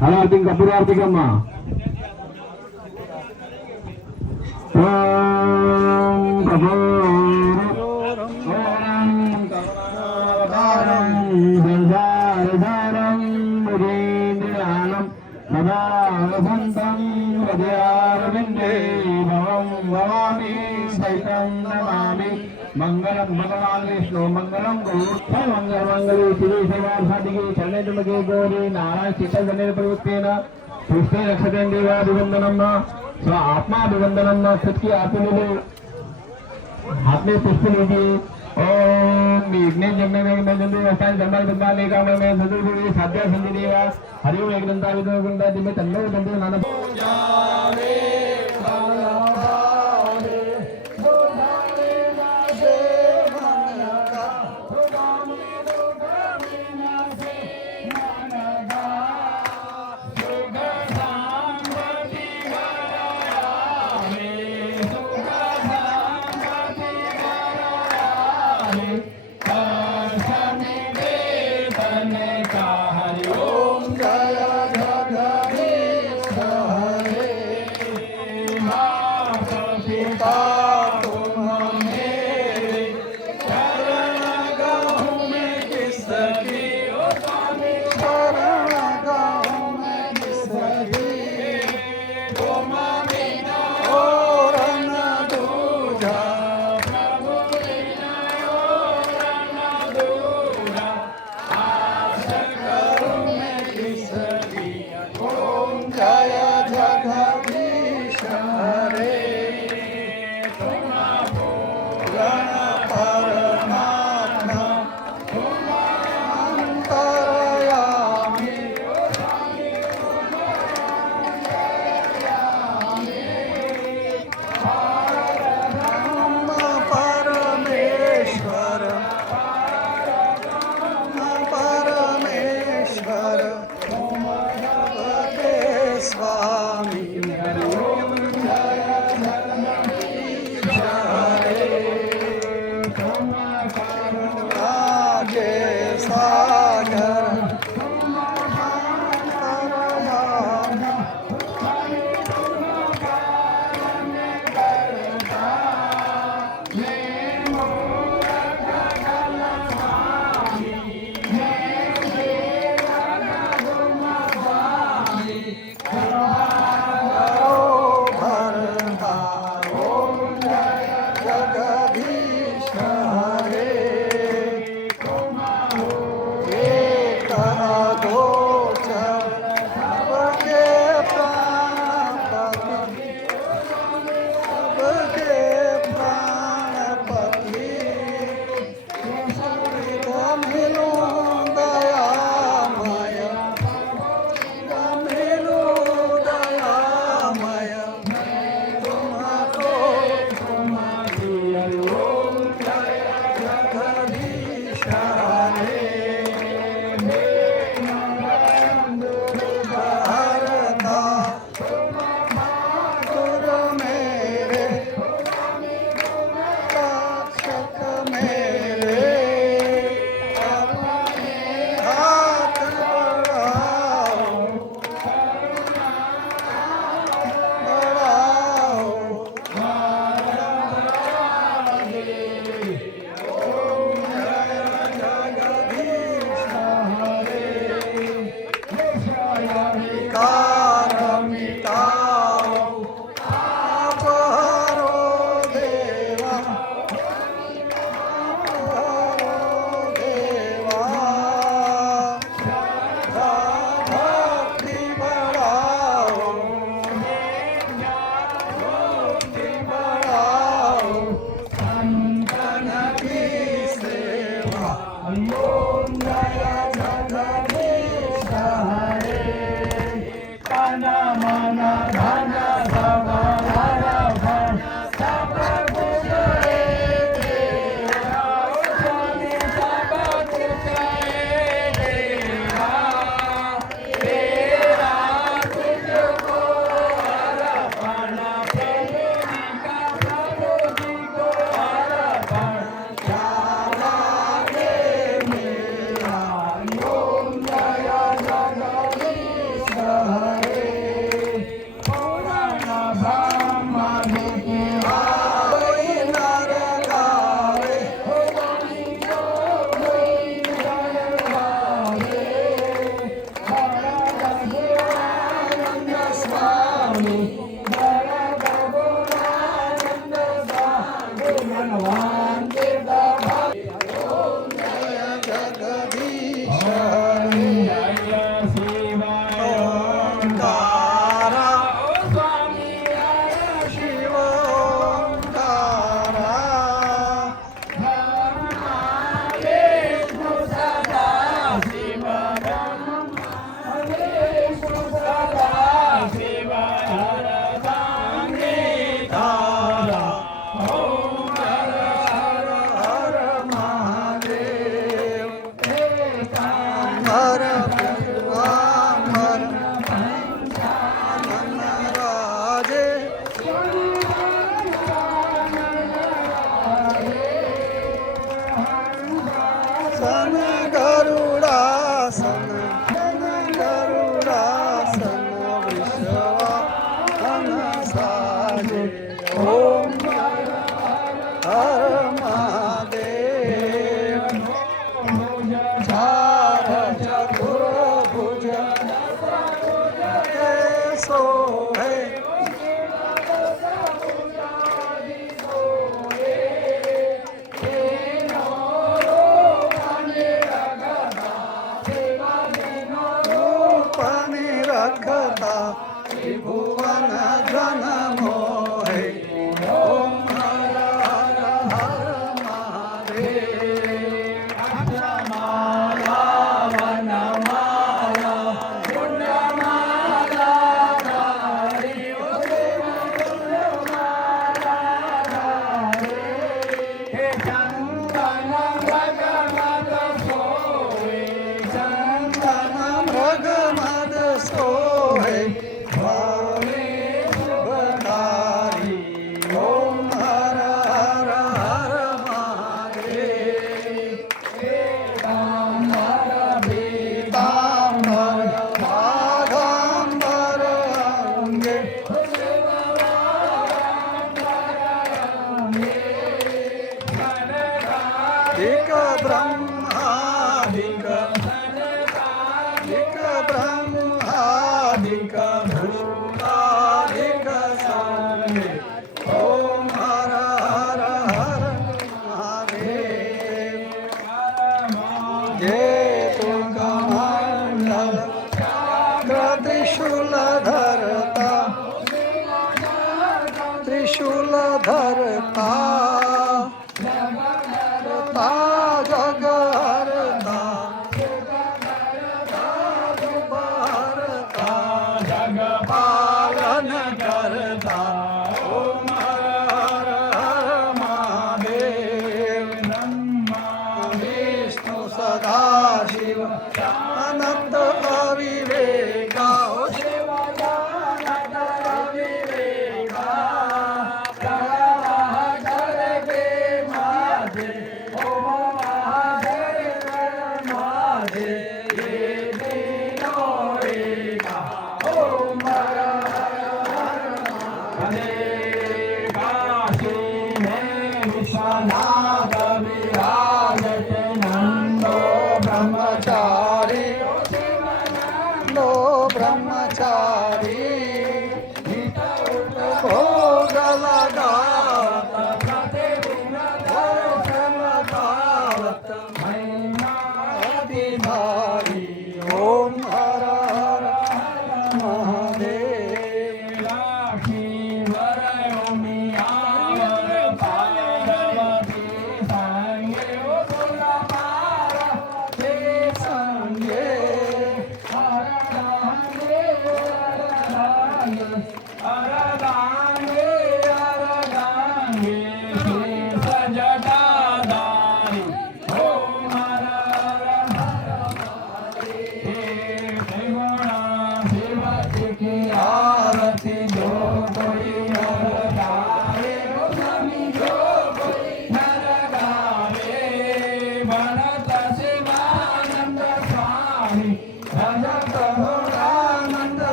Hello Aarti Kapoor ఆర్తికమ్మ సదా వసంతం హృదయారవిందే భవం భవామి సైతం నమామి मंगलम भगवान विष्णु मंगलम गौर मंगल मंगली शिवे शिवार्थादिके शरणे त्र्यंबके गौरी नारायण शीतल जनेर प्रवृत्तेन पुष्पे रक्षते देवाभिवंदनम स्व आत्माभिवंदनम खुद की आत्मनिले हाथ में पुष्प लीजिए ओम यज्ञ जन्मे में जन्मे अष्टांग धर्माल धर्मा लेका में सदुर्गुरु साध्या संधि देवा हरिओम एक दंता विदो गुंडा दिमे तन्नो दंतो नाना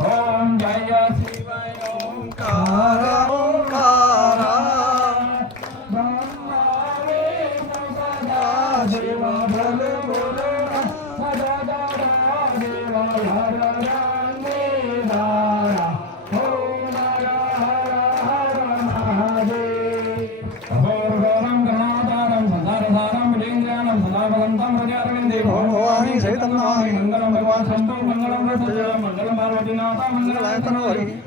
Om Jaya Shivaya Omkara मंगलम पार्वती नाथ मंगलम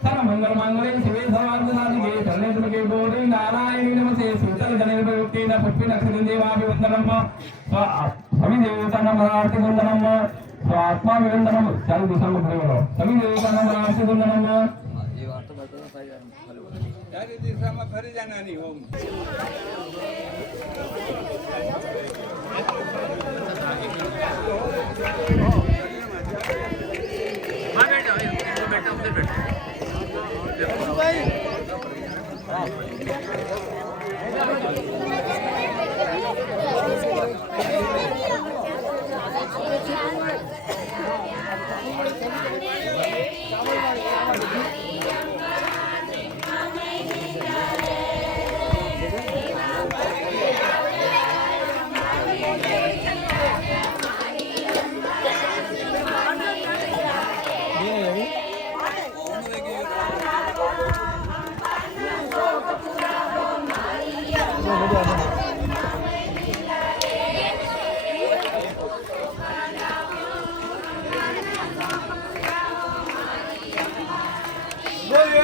सर्वमंगल मांगल्ये शिवे सर्वार्थ साधिके शरण्ये त्र्यंबके गौरी नारायणी नमस्ते शीतल गणेश प्रयुक्ते न पुष्पे नक्षत्र देवाभि वंदनम सभी देवतानां आरती वंदनम स्वात्मा वंदनम चालू दिशा में खड़े रहो सभी देवतानां आरती वंदनम ये बात तो बताओ भाई चारी दिशा में खड़े जाना नहीं हो बैठा उधर बैठा भाई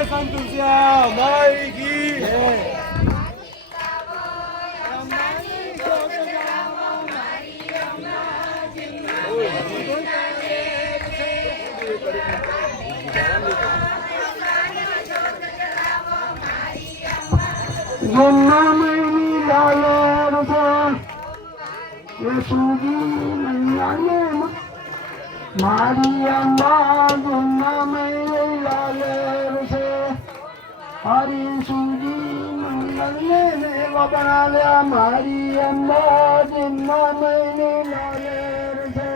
संतुष्या माई की हरी सूजी मंगल ने मेवा बना लिया हमारी अम्मा जिन्ना मैंने लाले से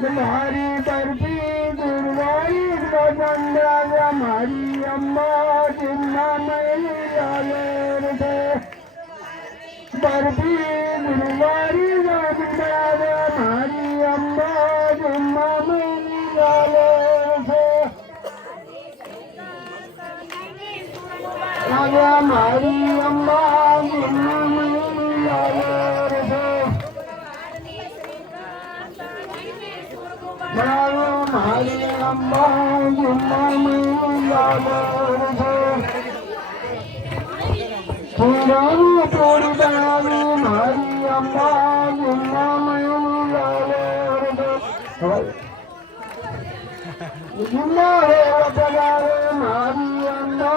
तुम्हारी बर्फी गुरुवारी बना लिया हमारी अम्मा जिन्ना मैंने लाले से बर्फी गुरुवारी बना लिया हमारी अम्मा जिन्ना मैंने लाले से हमारी अम्मा जिन्ना मैंने लाले से हमारी अम्मा जिन्ना मैंने लाले से पुरानी तोड़ी बना ली हमारी अम्मा जिन्ना मैंने लाले से जिन्ना है बना रे हमारी अम्मा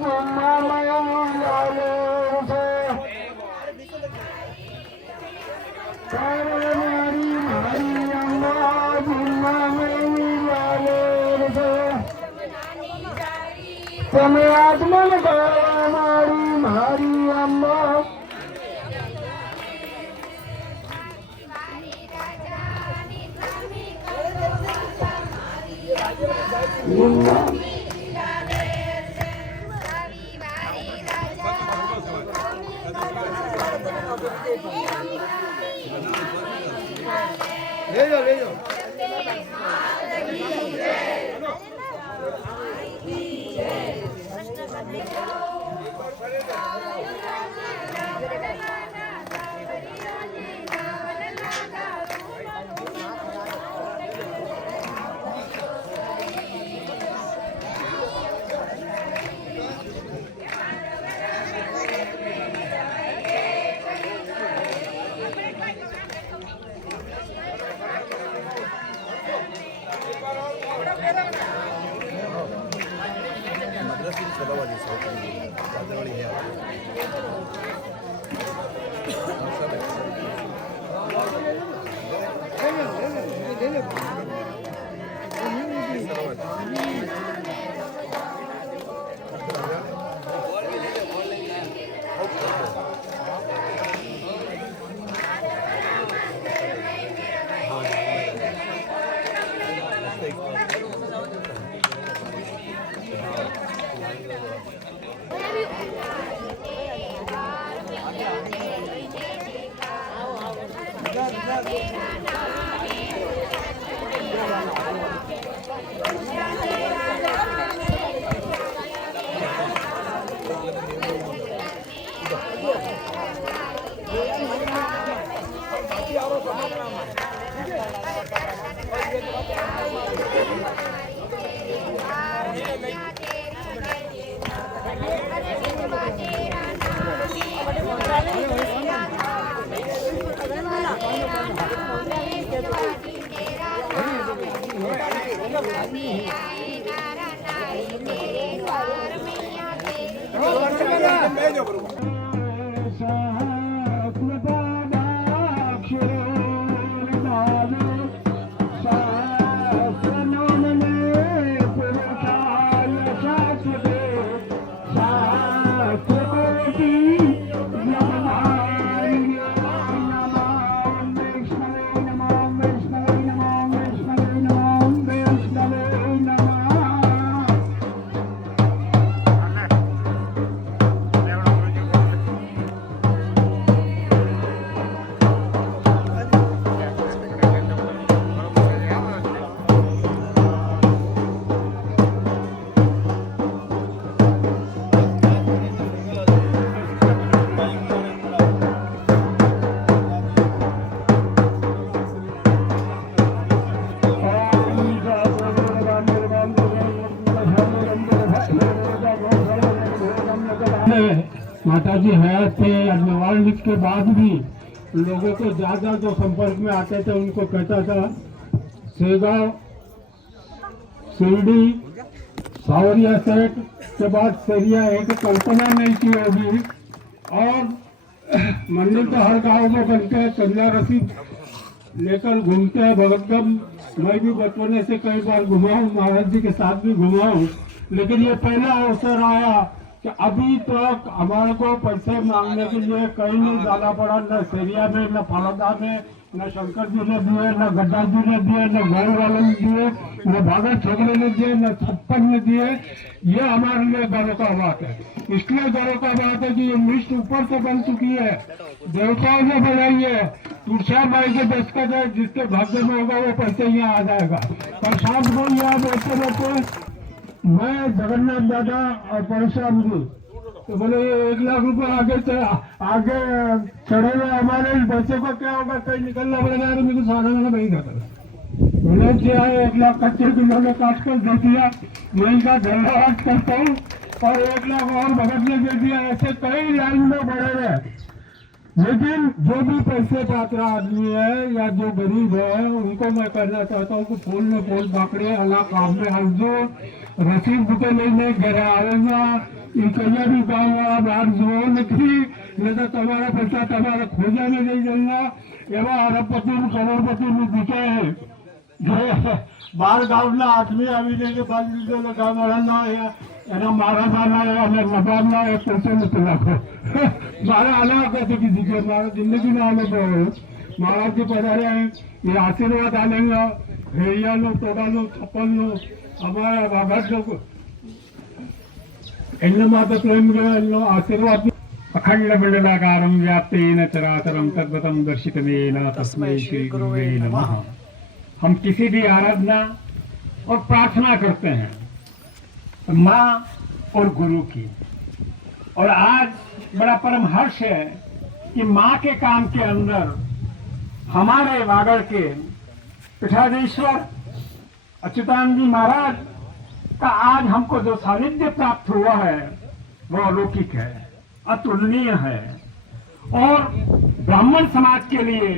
जिन्ना मैंने लाले से हमारी अम्मा जिन्ना मैंने लाले से तुम्हें आत्मन हमारी अम्मा ले जाओ माता जी हयात थे, नवाज के बाद भी लोगों को ज्यादा जो संपर्क में आते थे उनको कहता था सेगांव, शिरडी, सावरिया सेठ के बाद सेरिया एक कल्पना नहीं की होगी। और मंदिर तो हर गांव में बनते हैं, चंदा रसीद लेकर घूमते हैं भगतगम। मैं भी बचपने से कई बार घुमा हूँ, महाराज जी के साथ भी घुमा हूँ, लेकिन ये पहला अवसर आया कि अभी तक हमारे को पैसे मांगने के लिए कहीं नहीं जाना पड़ा, न सेरिया में, न फालदा में, न शंकर जी ने दिए, न गड्ढा जी ने दिए, न गाँव वालों ने दिए, न भागत छोकरे ने दिए, न छप्पन ने दिए। ये हमारे लिए गर्व का बात है। इसलिए गर्व का बात है कि ये लिस्ट ऊपर से बन चुकी है, देवताओं ने बनाई है। तुलसा माई के दस्तखत है, जिसके भाग्य में होगा वो पैसे यहाँ आ जाएगा। पर शाम को यहाँ बैठे बैठे मैं जगन्नाथ दादा और परशुराम जी तो बोले 1 लाख रुपए आगे चढ़े हुए हमारे बच्चे को क्या होगा, कहीं निकलना पड़ेगा। मेरे को सारा नहीं जाता बोले जो है 1 लाख कच्चे किलो में काट कर दे दिया। मैं इनका धन्यवाद करता हूँ। और 1 लाख और भगत ने दे दिया। ऐसे कई लाइन में बढ़े रहे, लेकिन जो भी पैसे पात्र आदमी है या जो गरीब है उनको मैं कहना चाहता हूँ कि फूल में फूल पकड़े, अल्लाह काम में हंसो, रसीद बुके लेने घरे आवेगा। कहीं भी गाँव वाला बाहर जो नहीं, नहीं तो तुम्हारा पैसा तुम्हारे खोजा में नहीं जाएगा। एवं अरबपति करोड़पति में दिखे हैं जो बाहर गाँव ना आदमी अभी नहीं बाद गाँव वाला ना एना मारा मारना है, हमें नबारना है, पैसे में चला को मारा अलग कैसे किसी के मारा जिंदगी में आने को महाराज जी पधारे हैं। ये आशीर्वाद आनेगा, भेड़िया लो, तोड़ा लो, छप्पन लो, हमारा भगत लोग इन माता प्रेम लो आशीर्वाद। अखंड मंडलाकारं व्याप्तेन चराचरं तद्गतं दर्शितमेन तस्मै श्री गुरुवे नमः। हम किसी भी आराधना और प्रार्थना करते हैं माँ और गुरु की, और आज बड़ा परम हर्ष है कि माँ के काम के अंदर हमारे वागड़ के पीठाधीश्वर अच्युतानंद जी महाराज का आज हमको जो सानिध्य प्राप्त हुआ है वो अलौकिक है, अतुलनीय है। और ब्राह्मण समाज के लिए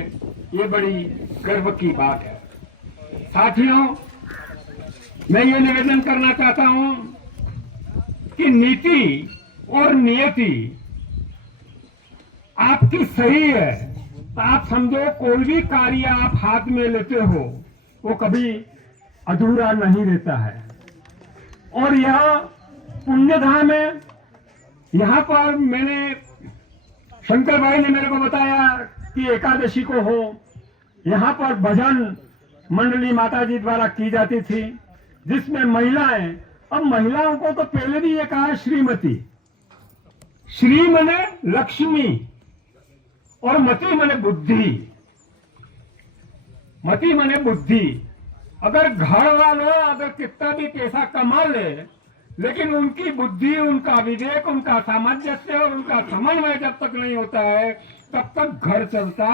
ये बड़ी गर्व की बात है। साथियों, मैं ये निवेदन करना चाहता हूं कि नीति और नियति आपकी सही है तो आप समझो कोई भी कार्य आप हाथ में लेते हो वो कभी अधूरा नहीं रहता है। और यह पुण्यधाम है। यहाँ पर मैंने शंकर भाई ने मेरे को बताया कि एकादशी को हो यहाँ पर भजन मंडली माता जी द्वारा की जाती थी, जिसमें महिलाएं, अब महिलाओं को तो पहले भी ये कहा श्रीमती, श्री मने लक्ष्मी और मति मने बुद्धि। मति मने बुद्धि। अगर घर वाले अगर कितना भी पैसा कमा ले, लेकिन उनकी बुद्धि, उनका विवेक, उनका सामंजस्य और उनका समन्वय जब तक नहीं होता है तब तक घर चलता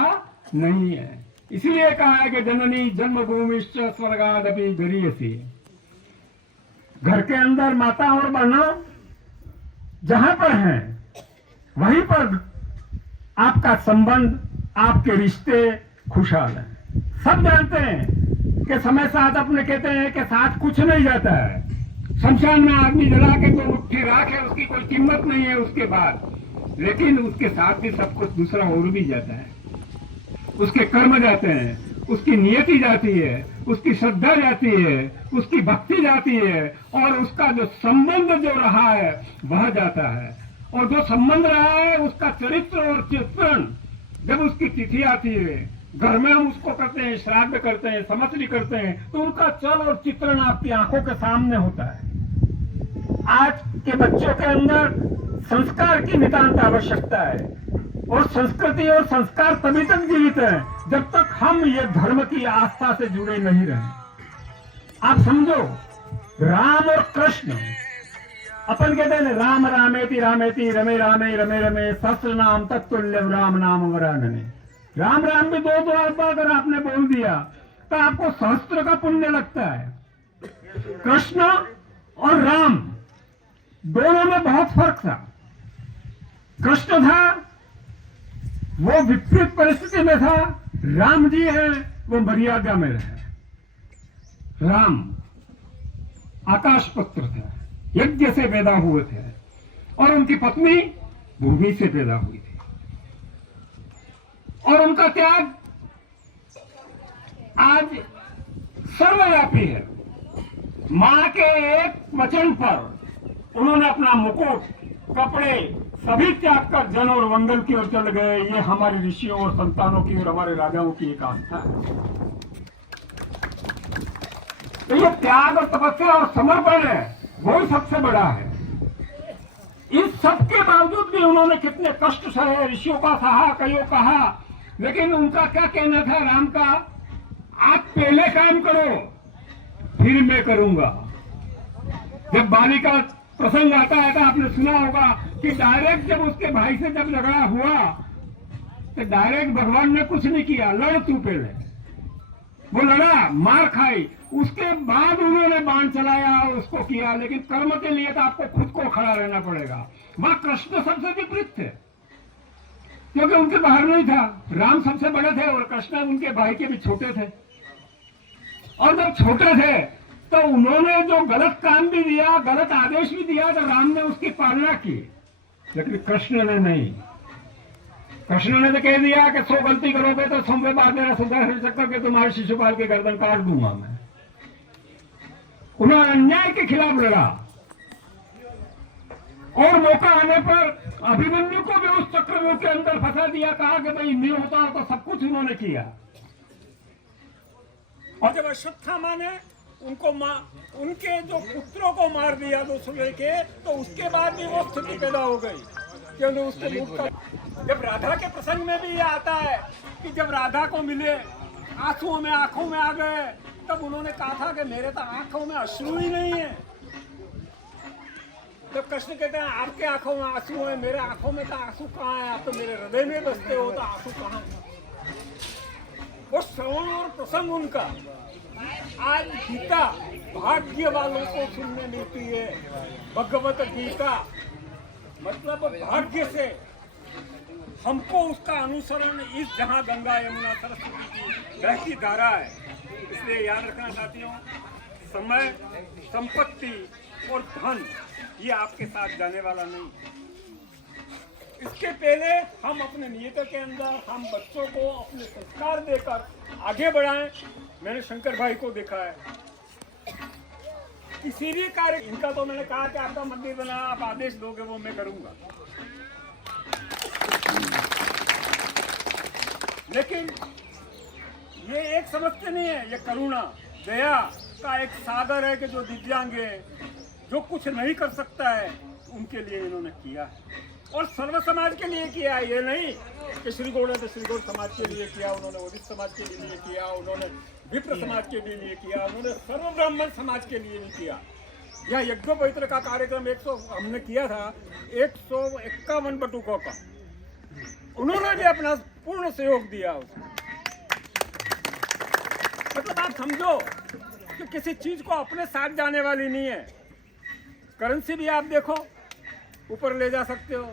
नहीं है। इसलिए कहा है कि जननी जन्मभूमिश्च स्वर्गादपि गरीयसी। घर के अंदर माता और बहना जहां पर हैं वहीं पर आपका संबंध, आपके रिश्ते खुशहाल हैं। सब जानते हैं कि समय साथ अपने कहते हैं कि साथ कुछ नहीं जाता है। शमशान में आदमी जला के तो मुट्ठी राख है, उसकी कोई कीमत नहीं है उसके बाद। लेकिन उसके साथ भी सब कुछ दूसरा और भी जाता है। उसके कर्म जाते हैं, उसकी नियति जाती है, उसकी श्रद्धा जाती है, उसकी भक्ति जाती है, और उसका जो संबंध जो रहा है वह जाता है। और जो संबंध रहा है उसका चरित्र और चित्रण, जब उसकी तिथि आती है, घर में हम उसको करते हैं, श्राद्ध करते हैं, समस्ली करते हैं, तो उनका चल और चित्रण आपकी आंखों के सामने होता है। आज के बच्चों के अंदर संस्कार की नितांत आवश्यकता है, और संस्कृति और संस्कार तभी तक जीवित है जब तक हम ये धर्म की आस्था से जुड़े नहीं रहे। आप समझो, राम और कृष्ण, अपन कहते हैं राम रामेति रामेति रमे रामे रमे रमे सहस्र नाम तत्तुल्यम राम नाम वरानने। राम राम भी दो बार अगर आपने बोल दिया तो आपको सहस्त्र का पुण्य लगता है। कृष्ण और राम दोनों में बहुत फर्क था। कृष्ण था वो विपरीत परिस्थिति में था, राम जी है वो मर्यादा में रहे। राम आकाश पुत्र थे, यज्ञ से पैदा हुए थे, और उनकी पत्नी भूमि से पैदा हुई थी, और उनका त्याग आज सर्वव्यापी है। मां के एक वचन पर उन्होंने अपना मुकुट, कपड़े सभी त्याग कर जन और मंगल की ओर चल गए। ये हमारे ऋषियों और संतानों की और हमारे राजाओं की एक आस्था है। तो ये त्याग और तपस्या और समर्पण है, वही सबसे बड़ा है। इस सब के बावजूद भी उन्होंने कितने कष्ट सहे, ऋषियों का सहा, कईयों कहा, लेकिन उनका क्या कहना था राम का, आप पहले काम करो फिर मैं करूंगा। जब बाली का प्रसंग आता है तो आपने सुना होगा कि डायरेक्ट जब उसके भाई से जब झगड़ा हुआ तो डायरेक्ट भगवान ने कुछ नहीं किया, लड़ तू पहले। वो लड़ा, मार खाई, उसके बाद उन्होंने बाण चलाया, उसको किया, लेकिन कर्म के लिए तो आपको खुद को खड़ा रहना पड़ेगा। वहां कृष्ण सबसे विपरीत थे, क्योंकि उनके बाहर नहीं था। राम सबसे बड़े थे और कृष्ण उनके भाई के भी छोटे थे, और जब छोटे थे तो उन्होंने जो गलत काम भी दिया, गलत आदेश भी दिया, तो राम ने उसकी पालना की, लेकिन कृष्ण ने नहीं। कृष्ण ने तो कह दिया कि 100 गलती करोगे तो 100वें बाद मेरा सुधार हो सकता कि तुम्हारे शिशुपाल के गर्दन काट दूंगा मैं। उन्होंने अन्याय के खिलाफ लड़ा, और मौका आने पर अभिमन्यु को भी उस चक्रव्यूह के अंदर फंसा दिया, कहा कि भाई नहीं होता तो सब कुछ उन्होंने किया। और जब अश्वत्थामा ने उनके जो पुत्रों को मार दिया 200 के, तो उसके बाद भी वो स्थिति पैदा हो गई, क्योंकि उसके मुख का। जब राधा के प्रसंग में भी ये आता है कि जब राधा को मिले, आंसुओं में आंखों में आ गए, तब उन्होंने कहा था कि मेरे तो आंखों में अश्रु ही नहीं है। जब कृष्ण कहते हैं आपके आंखों में आंसू है, मेरे आंखों में तो आंसू कहाँ है, आप तो मेरे हृदय में बसते हो, तो आंसू कहाँ है। वो श्रवण और प्रसंग उनका आज गीता भाग्य वालों को सुनने मिलती है। भगवत गीता मतलब भाग्य से हमको उसका अनुसरण, इस जहां गंगा यमुना सरस्वती की बहती धारा है। इसलिए याद रखना साथियों, समय, संपत्ति और धन ये आपके साथ जाने वाला नहीं। इसके पहले हम अपने नियत के अंदर हम बच्चों को अपने संस्कार देकर आगे बढ़ाएं। मैंने शंकर भाई को देखा है, किसी भी कार्य, इनका तो मैंने कहा कि आपका मंदिर बना, आप आदेश दोगे वो मैं करूंगा, लेकिन ये एक समझते नहीं है। ये करुणा दया का एक सागर है कि जो दिव्यांग है, जो कुछ नहीं कर सकता है, उनके लिए इन्होंने किया है, और सर्व समाज के लिए किया है। ये नहीं कि श्री गौड़ है तो श्री गौड़ समाज के लिए किया, उन्होंने वरिष्ठ समाज के लिए किया, उन्होंने विप्र समाज के लिए किया, उन्होंने सर्व ब्राह्मण समाज के लिए नहीं किया। यह यज्ञोपवित्र का कार्यक्रम हमने किया था 151 बटुकों का, उन्होंने भी अपना पूर्ण सहयोग दिया उसमें। मतलब आप समझो कि किसी चीज को अपने साथ जाने वाली नहीं है। करेंसी भी आप देखो, ऊपर ले जा सकते हो,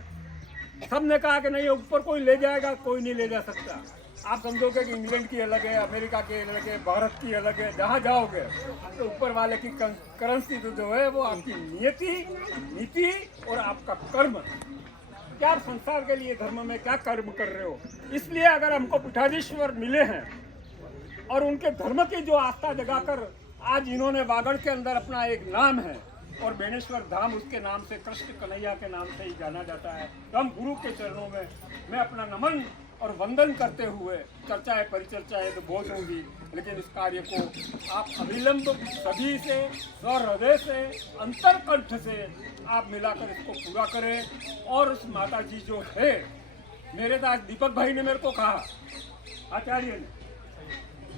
सबने कहा कि नहीं ऊपर कोई ले जाएगा, कोई नहीं ले जा सकता। आप समझोगे कि इंग्लैंड की अलग है, अमेरिका की अलग है, भारत की अलग है, जहाँ जाओगे तो ऊपर वाले की करेंसी तो जो है वो आपकी नियति, नीति और आपका कर्म, क्या आप संसार के लिए धर्म में क्या कर्म कर रहे हो। इसलिए अगर हमको पीठाधीश्वर मिले हैं और उनके धर्म की जो आस्था जगाकर आज इन्होंने वागड़ के अंदर अपना एक नाम है और बेनेश्वर धाम उसके नाम से, कृष्ण कन्हैया के नाम से ही जाना जाता है, तो हम गुरु के चरणों में मैं अपना नमन और वंदन करते हुए, चर्चा है परिचर्चा है तो बहुत होगी, लेकिन इस कार्य को आप अविलंब सभी से, स्वहृदय से, अंतरकंठ से आप मिलाकर इसको पूरा करें। और उस माता जी जो है, मेरे दास दीपक भाई ने मेरे को कहा, आचार्य ने,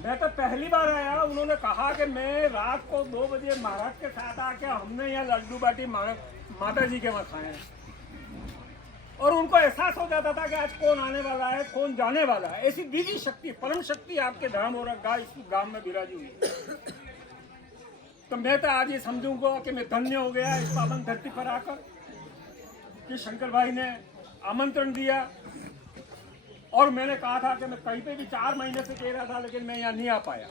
मैं तो पहली बार आया, उन्होंने कहा कि मैं रात को 2 बजे महाराज के साथ आके हमने यहाँ लड्डू बाटी माता जी के वहाँ खाए हैं। और उनको एहसास हो जाता था कि आज कौन आने वाला है, कौन जाने वाला है। ऐसी दिव्य शक्ति, परम शक्ति आपके धाम और इस गांव में विराजी हुई। तो मैं तो आज ये समझूंगा कि मैं धन्य हो गया इस पावन धरती पर आकर कि शंकर भाई ने आमंत्रण दिया। और मैंने कहा था कि मैं कहीं पे भी 4 महीने से कह रहा था, लेकिन मैं यहाँ नहीं आ पाया।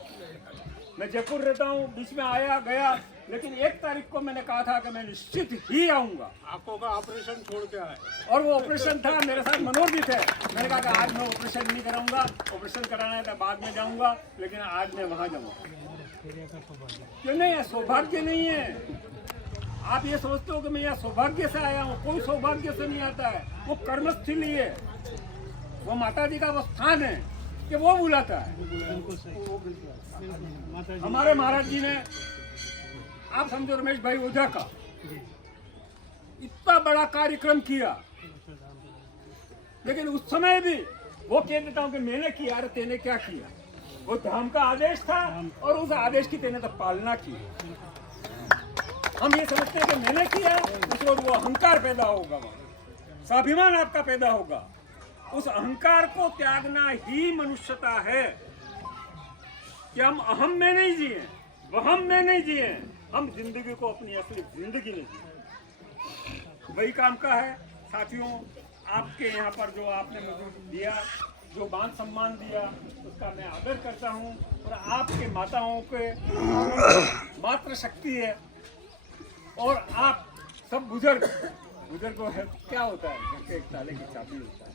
मैं जयपुर रहता हूँ, बीच में आया गया, लेकिन 1 तारीख को मैंने कहा था कि मैं निश्चित ही आऊँगा। आंखों का ऑपरेशन छोड़ के आए और वो ऑपरेशन था, मेरे साथ मनोज भी थे। मैंने कहा कि आज मैं ऑपरेशन नहीं कराऊंगा, ऑपरेशन कराना है तो बाद में जाऊँगा, लेकिन आज मैं वहाँ जाऊँगा। क्यों नहीं, सौभाग्य नहीं है। आप ये सोचते हो कि मैं यहाँ सौभाग्य से आया हूँ, कोई सौभाग्य से नहीं आता है। वो कर्मस्थली है, वो माता जी का वो स्थान है कि वो बुलाता है। हमारे महाराज जी ने, आप समझो रमेश भाई ओझा का इतना बड़ा कार्यक्रम किया, लेकिन उस समय भी वो कह देता हूँ कि मैंने किया, अरे तेने क्या किया। वो धाम का आदेश था और उस आदेश की तेने तो पालना की। हम ये समझते हैं कि मैंने किया, उसको वो अहंकार पैदा होगा, स्वाभिमान आपका पैदा होगा। उस अहंकार को त्यागना ही मनुष्यता है कि हम अहम में नहीं जिए, वहम में नहीं जिए, हम जिंदगी को अपनी असली जिंदगी में जिए। वही काम का है साथियों। आपके यहाँ पर जो आपने मुझे दिया, जो मान सम्मान दिया, उसका मैं आदर करता हूँ। और आपके माताओं के मात्र शक्ति है। और आप सब बुजुर्ग है, क्या होता है, घर के एक ताले की चाबी होता है,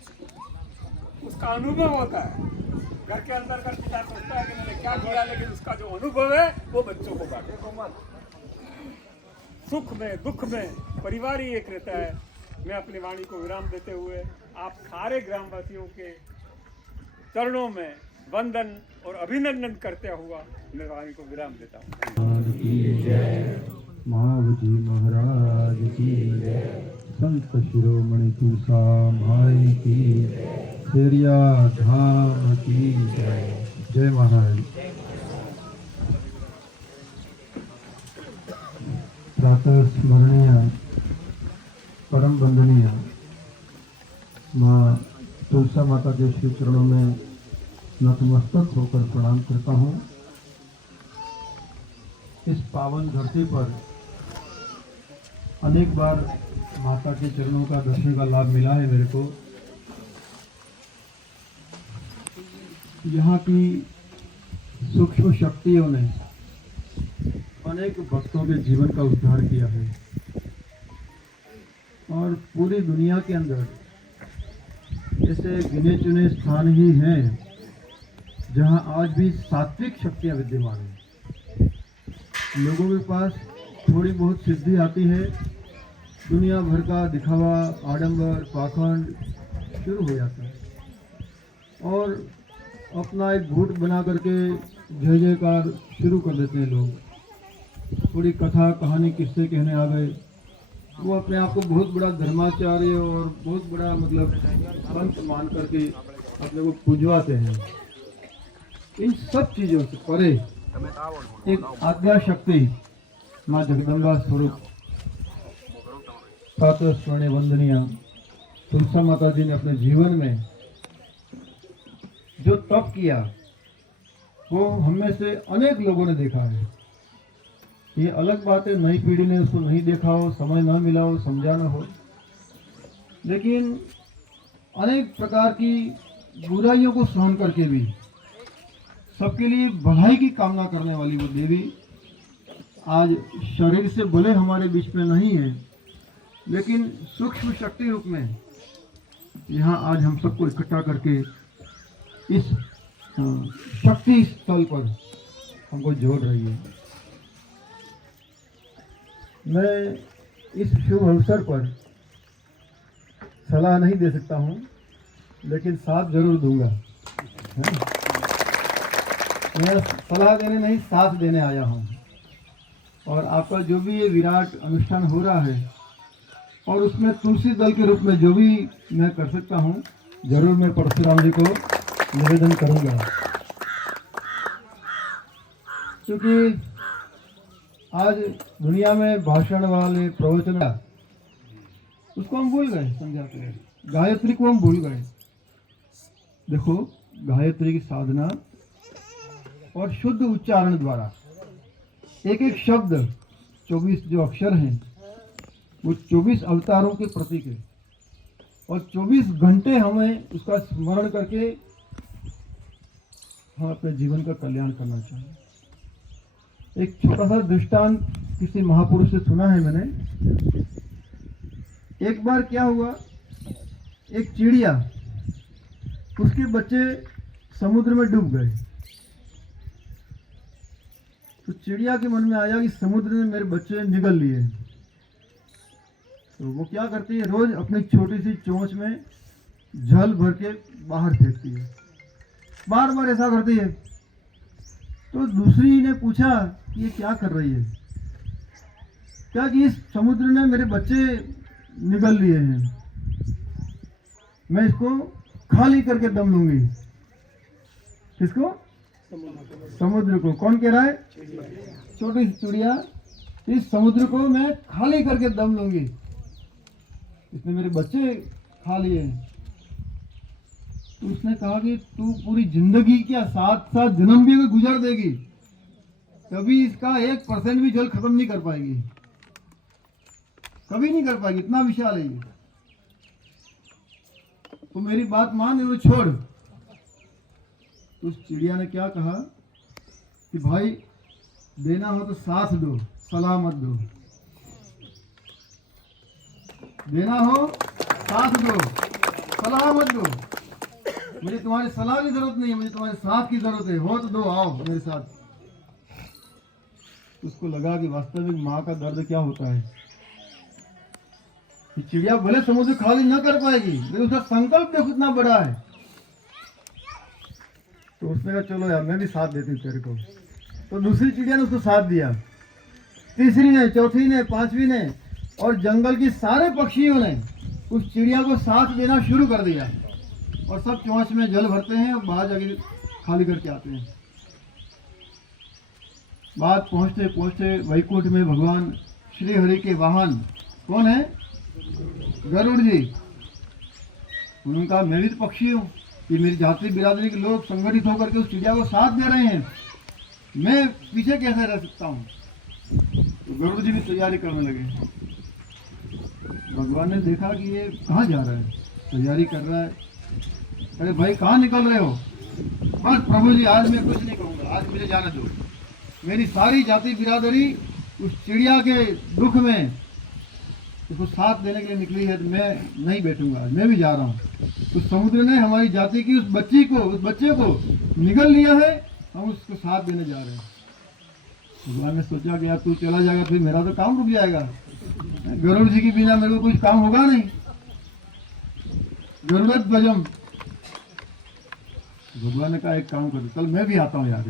उसका अनुभव होता है। घर के अंदर का पिता सोचता है कि मैंने क्या किया, लेकिन उसका जो अनुभव है वो बच्चों को बांटे। सुख में दुख में परिवार ही एक रहता है। मैं अपनी वाणी को विराम देते हुए आप सारे ग्रामवासियों के चरणों में वंदन और अभिनंदन करते हुआ मैं वाणी को विराम देता हूँ। महावजी महाराज की संत शिरोमणि तुलसा माई की, शेरिया धाम की जय। जय महाराज। प्रातः स्मरणीय परम वंदनीय माँ तुलसा माता के श्री चरणों में नतमस्तक होकर प्रणाम करता हूँ। इस पावन धरती पर अनेक बार माता के चरणों का दर्शन का लाभ मिला है मेरे को। यहाँ की सूक्ष्म शक्तियों ने अनेक भक्तों के जीवन का उद्धार किया है और पूरी दुनिया के अंदर ऐसे गिने चुने स्थान ही हैं जहाँ आज भी सात्विक शक्तियाँ विद्यमान हैं। लोगों के पास थोड़ी बहुत सिद्धि आती है, दुनिया भर का दिखावा, आडंबर, पाखंड शुरू हो जाता है और अपना एक घूट बना करके जय जयकार शुरू कर देते हैं लोग। थोड़ी कथा कहानी किस्से कहने आ गए, वो अपने आप को बहुत बड़ा धर्माचार्य और बहुत बड़ा मतलब संत मान करके अपने को पूजवाते हैं। इन सब चीज़ों से परे एक आज्ञा शक्ति माँ जगदम्बा स्वरूप प्रातः स्मरणीय वंदनीय तुलसा माता जी ने अपने जीवन में जो तप किया वो हम में से अनेक लोगों ने देखा है। ये अलग बात है नई पीढ़ी ने उसको नहीं देखा हो, समय ना मिला हो, समझा ना हो, लेकिन अनेक प्रकार की बुराइयों को सहन करके भी सबके लिए भलाई की कामना करने वाली वो देवी आज शरीर से भले हमारे बीच में नहीं है, लेकिन सूक्ष्म शक्ति रूप में यहाँ आज हम सबको इकट्ठा करके इस शक्ति स्थल पर हमको जोड़ रही है। मैं इस शुभ अवसर पर सलाह नहीं दे सकता हूँ, लेकिन साथ जरूर दूंगा। मैं सलाह देने नहीं, साथ देने आया हूँ। और आपका जो भी ये विराट अनुष्ठान हो रहा है और उसमें तुलसी दल के रूप में जो भी मैं कर सकता हूँ, जरूर मैं परशुराम जी को निवेदन करूँगा। क्योंकि आज दुनिया में भाषण वाले प्रवचन उसको हम भूल गए, समझाते हैं। गायत्री को हम भूल गए। देखो, गायत्री की साधना और शुद्ध उच्चारण द्वारा एक एक शब्द 24 जो अक्षर हैं वो 24 अवतारों के प्रतीक है। और 24 घंटे हमें उसका स्मरण करके हम अपने जीवन का कल्याण करना चाहिए। एक छोटा सा दृष्टांत किसी महापुरुष से सुना है मैंने। एक बार क्या हुआ, एक चिड़िया, उसके बच्चे समुद्र में डूब गए। तो चिड़िया के मन में आया कि समुद्र ने मेरे बच्चे निगल लिए। तो वो क्या करती है, रोज अपनी छोटी सी चोंच में जल भर के बाहर फेंकती है। बार बार ऐसा करती है। तो दूसरी ने पूछा कि ये क्या कर रही है? क्या कि इस समुद्र ने मेरे बच्चे निगल लिए हैं, मैं इसको खाली करके दम लूंगी। किसको? समुद्र को। कौन कह रहा है? छोटी सी चिड़िया, इस समुद्र को मैं खाली करके दम लूंगी, इसने मेरे बच्चे खा लिए। तो उसने कहा कि तू पूरी जिंदगी क्या 7-7 जन्म भी गुजार देगी, कभी इसका 1% भी जल खत्म नहीं कर पाएगी, कभी नहीं कर पाएगी, इतना विशाल है ये। तो मेरी बात मान, इन्हें छोड़। तो उस चिड़िया ने क्या कहा कि भाई देना हो तो साथ दो, सलाह मत दो। देना हो साथ दो, सलाह मत दो। मुझे तुम्हारी सलाह की जरूरत नहीं है, मुझे तुम्हारे साथ की जरूरत है। हो तो दो, आओ मेरे साथ। उसको लगा कि वास्तविक माँ का दर्द क्या होता है। चिड़िया भले समुद्र खाली न कर पाएगी, लेकिन उसका संकल्प देखो कितना बड़ा है। तो उसने कहा चलो यार मैं भी साथ देती हूँ तेरे को। तो दूसरी चिड़िया ने उसको साथ दिया, तीसरी ने, चौथी ने, पांचवी ने, और जंगल की सारे पक्षियों ने उस चिड़िया को साथ देना शुरू कर दिया। और सब चोंच में जल भरते हैं और बाहर जाके खाली करके आते हैं। बात पहुँचते पहुँचते वैकुंठ में भगवान श्री हरि के वाहन कौन है? गरुड़ जी। उन्होंने कहा मैं भी तो पक्षी हूँ, कि मेरी जाति बिरादरी के लोग संगठित होकर के उस चिड़िया को साथ दे रहे हैं, मैं पीछे कैसे रह सकता हूँ? तो गरुड़ जी भी तैयारी करने लगे। भगवान ने देखा कि ये कहाँ जा रहा है, तैयारी कर रहा है। अरे भाई कहाँ निकल रहे हो? बस प्रभु जी आज मैं कुछ नहीं कहूँगा, आज मुझे जाने दो। मेरी सारी जाति बिरादरी उस चिड़िया के दुख में उसको साथ देने के लिए निकली है, तो मैं नहीं बैठूंगा, मैं भी जा रहा हूँ। उस समुद्र ने हमारी जाति की उस बच्चे को निगल लिया है, हम उसको साथ देने जा रहे हैं। भगवान ने सोचा कि यार तू चला जाएगा फिर मेरा तो काम रुक जाएगा, गरुड़ जी के बिना मेरे को कुछ काम होगा नहीं। जरूरत बजम। भगवान ने कहा एक काम कर, चल मैं भी आता हूँ यार।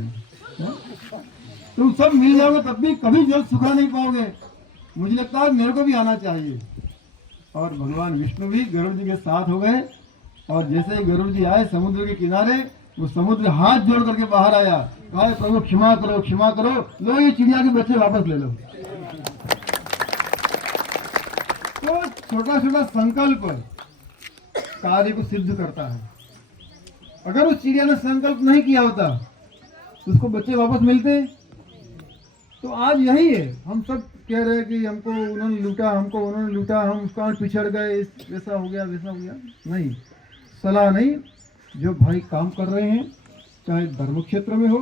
तुम सब मिल जाओगे तब भी कभी जल सुखा नहीं पाओगे, मुझे लगता है मेरे को भी आना चाहिए। और भगवान विष्णु भी गरुड़ जी के साथ हो गए। और जैसे ही गरुड़ जी आए समुद्र के किनारे, वो समुद्र हाथ जोड़ करके बाहर आया, कहा प्रभु क्षमा करो, क्षमा करो, लो ये चिड़िया के बच्चे वापस ले लो। तो छोटा छोटा संकल्प कार्य को सिद्ध करता है। अगर उस चिड़िया ने संकल्प नहीं किया होता तो उसको बच्चे वापस मिलते। तो आज यही है, हम सब कह रहे हैं कि हमको उन्होंने लूटा, हमको उन्होंने लूटा, हम उसका पिछड़ गए, ऐसा हो गया वैसा हो गया। नहीं, सलाह नहीं। जो भाई काम कर रहे हैं, चाहे धर्म क्षेत्र में हो,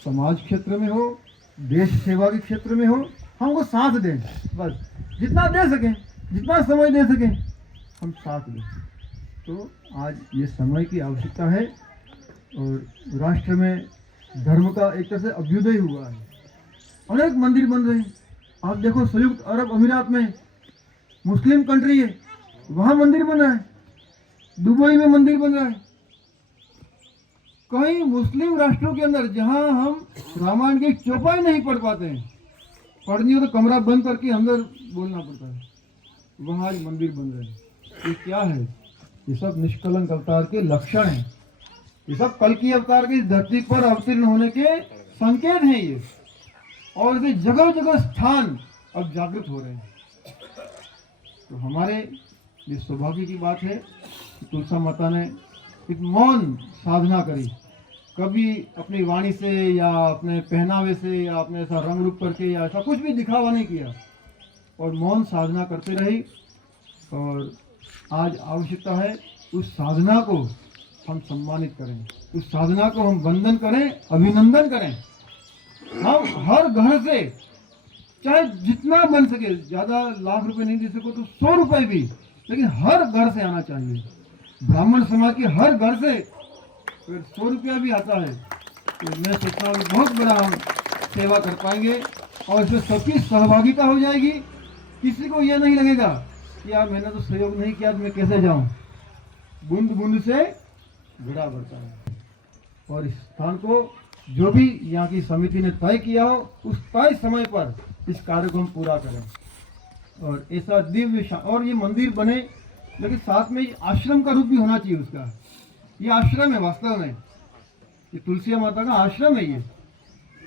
समाज क्षेत्र में हो, देश सेवा के क्षेत्र में हो, हमको साथ दें। बस जितना दे सकें, जितना समय दे सकें, हम साथ दें। तो आज ये समय की आवश्यकता है और राष्ट्र में धर्म का एक तरह से अभ्युदय हुआ है। अनेक मंदिर बन रहे हैं। आप देखो संयुक्त अरब अमीरात में मुस्लिम कंट्री है, वहाँ मंदिर बन रहा है, दुबई में मंदिर बन रहा है। कई मुस्लिम राष्ट्रों के अंदर जहाँ हम रामायण की चौपाई नहीं पढ़ पाते हैं, पढ़नी हो तो कमरा बंद करके अंदर बोलना पड़ता है, वहाँ आज मंदिर बन रहे हैं। ये क्या है? ये सब निष्कलंक अवतार के लक्षण हैं। ये सब कल की अवतार की धरती पर अवतीर्ण होने के संकेत हैं ये। और इसे जगह जगह स्थान अब जागृत हो रहे हैं। तो हमारे ये सौभाग्य की बात है कि तुलसा माता ने एक मौन साधना करी। कभी अपनी वाणी से या अपने पहनावे से या अपने ऐसा रंग रूप करके या ऐसा कुछ भी दिखावा नहीं किया और मौन साधना करते रही। और आज आवश्यकता है उस साधना को हम सम्मानित करें, उस साधना को हम वंदन करें, अभिनंदन करें। हम हर घर से चाहे जितना बन सके, ज़्यादा लाख रुपए नहीं दे सको तो 100 रुपए भी, लेकिन हर घर से आना चाहिए। ब्राह्मण समाज के हर घर से अगर 100 रुपया भी आता है तो मैं सोचता हूँ बहुत बड़ा हम सेवा कर पाएंगे और इसमें सबकी सहभागिता हो जाएगी। किसी को यह नहीं लगेगा कि यार मैंने तो सहयोग नहीं किया तो मैं कैसे जाऊँ। बूंद बूंद से घड़ा भरता है। और इस स्थान को जो भी यहाँ की समिति ने तय किया हो उस तय समय पर इस कार्य को हम पूरा करें। और ऐसा दिव्य और ये मंदिर बने, लेकिन साथ में आश्रम का रूप भी होना चाहिए उसका। ये आश्रम है वास्तव में, ये तुलसी माता का आश्रम है। ये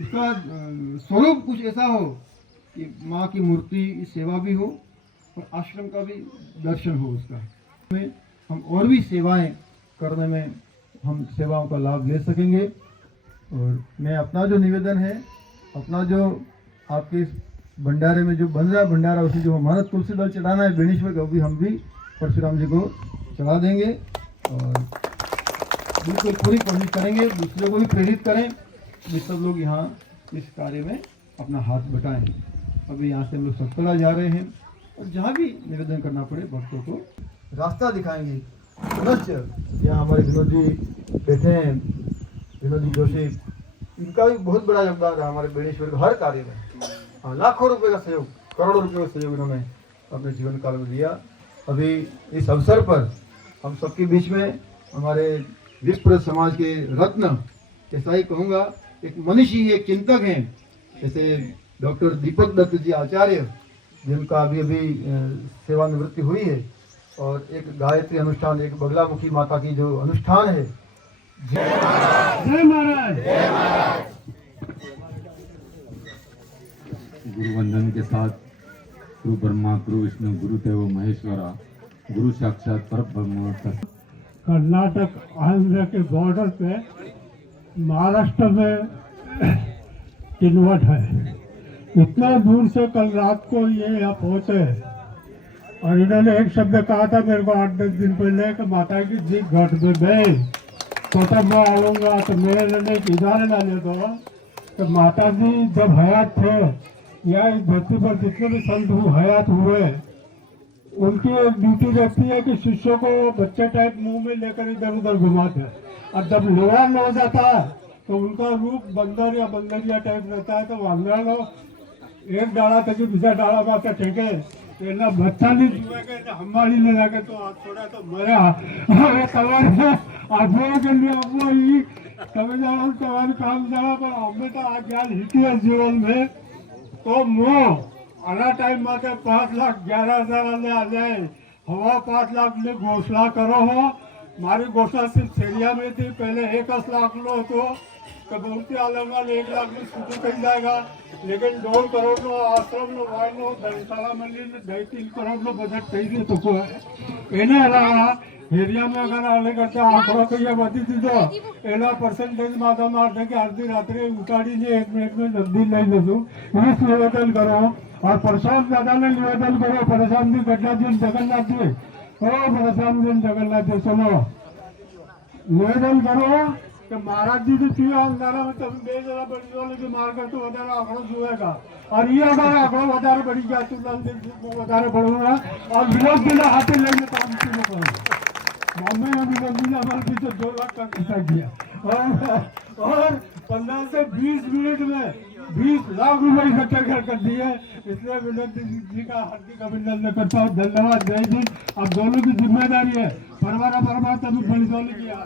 इसका स्वरूप कुछ ऐसा हो कि माँ की मूर्ति की सेवा भी हो और आश्रम का भी दर्शन हो उसका। हम और भी सेवाएं करने में हम सेवाओं का लाभ ले सकेंगे। और मैं अपना जो निवेदन है, अपना जो आपके भंडारे में जो बन रहा भंडारा, उसे जो हमारा तुलसी दल चढ़ाना है बेणेश्वर का, भी हम भी परशुराम जी को चढ़ा देंगे। और बिल्कुल पूरी कोशिश करेंगे, दूसरे को भी प्रेरित करें कि सब लोग यहाँ इस कार्य में अपना हाथ बटाएं। अभी यहाँ से हम लोग सतपुड़ा जा रहे हैं और जहाँ भी निवेदन करना पड़े भक्तों को रास्ता दिखाएंगे। पुनश्च यहाँ हमारे विनोद जी बैठे हैं, विनोद जी जोशी, इनका भी बहुत बड़ा योगदान है हमारे बेणेश्वर के हर कार्य में। हाँ, लाखों रुपए का सहयोग, करोड़ों रुपए का सहयोग इन्होंने अपने जीवन काल में दिया। अभी इस अवसर पर हम सबके बीच में हमारे विप्र समाज के रत्न, ऐसा ही कहूँगा, एक मनीषी, एक चिंतक हैं, जैसे डॉक्टर दीपक दत्त जी आचार्य, जिनका अभी अभी सेवानिवृत्ति हुई है। और एक गायत्री अनुष्ठान, एक बगलामुखी माता की जो अनुष्ठान है। जय महाराज। गुरु वंदन के साथ गुरु ब्रह्मा, गुरु विष्णु, गुरुदेव महेश्वरा, गुरु साक्षात परब्रह्म। कर्नाटक आंध्र के बॉर्डर पे महाराष्ट्र में किन्वट है। इतना दूर से कल रात को ये यहाँ पहुँचे और इन्होंने एक शब्द कहा था मेरे को 8-10 दिन पहले कि माता की जी घट में गए तो मैं आऊँगा। तो मेरे लिए एक उदाहरण डाले तो माता जी जब हयात थे या इस धरती पर जितने भी संत हयात हुए, उनकी एक ड्यूटी रहती है कि शिष्यों को बच्चे टाइप मुंह में लेकर इधर उधर घुमाते हैं। और जब लोहा हो जाता है तो उनका रूप बंदर या बंदरिया टाइप रहता है। तो वांदरा लोग एक डाला तक दूसरा डाला बात ठेके ना बच्चा नहीं जुएगा, हमारी ले जाके तो हाथ छोड़ा तो मरा। आदमी के लिए तुम्हारे काम जरा पर हमें तो आ ज्ञान हिटी है जीवन में। तो मुँह आना टाइम में 5,11,000 आ जाए, हवा 5 लाख ने घोषणा करो हो। हमारी घोषणा सिर्फ सेरिया में थी, पहले 1 लाख लो तो बहुत आलंगा 1 लाख में शुरू कर जाएगा। लेकिन 2 करोड़ नो आश्रम नो वाय नो धर्मशाला मंदिर में 2.5-3 करोड़ नो बजट चाहिए। तो एने अलावा एरिया में अगर आने करते आंकड़ों को ये बती थी तो एना परसेंटेज माता मारने के आधी रात्रि उतारी ने 1 मिनट में नदी नहीं दसू इस निवेदन करो। और प्रशांत दादा ने निवेदन करो, प्रशांत जी घटना दिन जगन्नाथ जी, प्रशांत दिन जगन्नाथ जी सुनो निवेदन करो कि महाराज जी जो अंधारा में तब बेजरा बड़ी वाले जो मार कर तो वधारा आंकड़ो जुएगा। और ये अगर आंकड़ो वधारे बढ़ी जाए तो वधारे बढ़ूंगा और विरोध बिना हाथी लेंगे तो हम बॉम्बे में भी नंदीला बल पीछे 2 लाख का खर्चा किया और 15 से 20 मिनट में 20 लाख रुपए इकट्ठे कर दिए। इसलिए विनोद जी का हार्दिक अभिनंदन करता हूँ। धन्यवाद। जय हिंद। अब दोनों की जिम्मेदारी है। परवारा तभी बड़ी दौली किया।